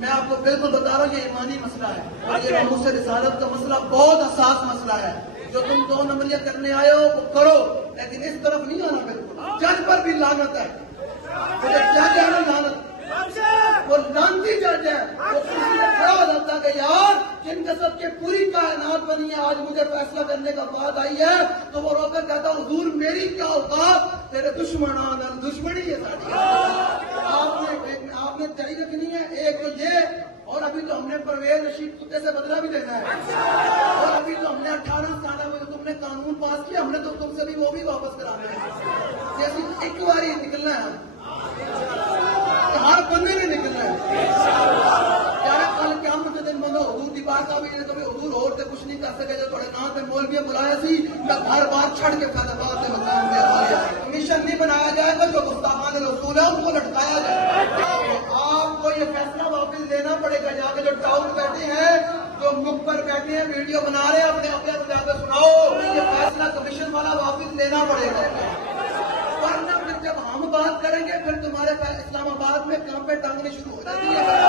मैं आपको बिल्कुल बता रहा हूँ ये ईमानी मसला है और ये नमूस रिसालत का मसला बहुत हसास मसला है। जो तुम 2 नंबरियां करने आए हो वो करो, लेकिन इस तरफ नहीं आना। बिल्कुल जज पर भी लानत है, मुझे जज है ना लानत, वो लानती जज है। वो कुर्सी पे खड़ा हो जाता कि यार जिनके सबके पूरी कायनात बनी है आज मुझे फैसला करने का बात आई है, तो वो रोकर कहता हुजूर मेरी क्या औकात, तेरे दुश्मनान दुश्मनी है साड़ी। आपने तय रखनी है एक तो ये, और अभी तो हमने परवेज रशीद कुत्ते से बदला भी लेना है, और अभी तो हमने 18 साल में तुमने कानून पास किया, हमने तो तुमसे भी वो भी वापस कराना है। जैसे एक बार ही निकलना है, हर बंदे ने निकलना है। क्या कल क्या मुझे दिन बंदो हजूर की बात आ गई, कभी हजूर और से कुछ नहीं कर सके जो थोड़े नाम पे मौलवी बुलाया सी, मैं हर बात छड़ के फैसलाबाद से मकाम दे आया। कमीशन नहीं बनाया जाएगा, जो गुस्ताखान रसूल है उनको लटकाया जाए। आपको ये फैसला वापस लेना पड़ेगा। यहाँ पे जो टाउन बैठे हैं, जो मुख पर बैठे हैं, वीडियो बना रहे हैं, अपने अपने जाकर सुनाओ, ये फैसला कमीशन वाला वापस लेना पड़ेगा। वरना फिर जब हम बात करेंगे फिर तुम्हारे इस्लामाबाद में काम पे टांगनी शुरू हो जाती है।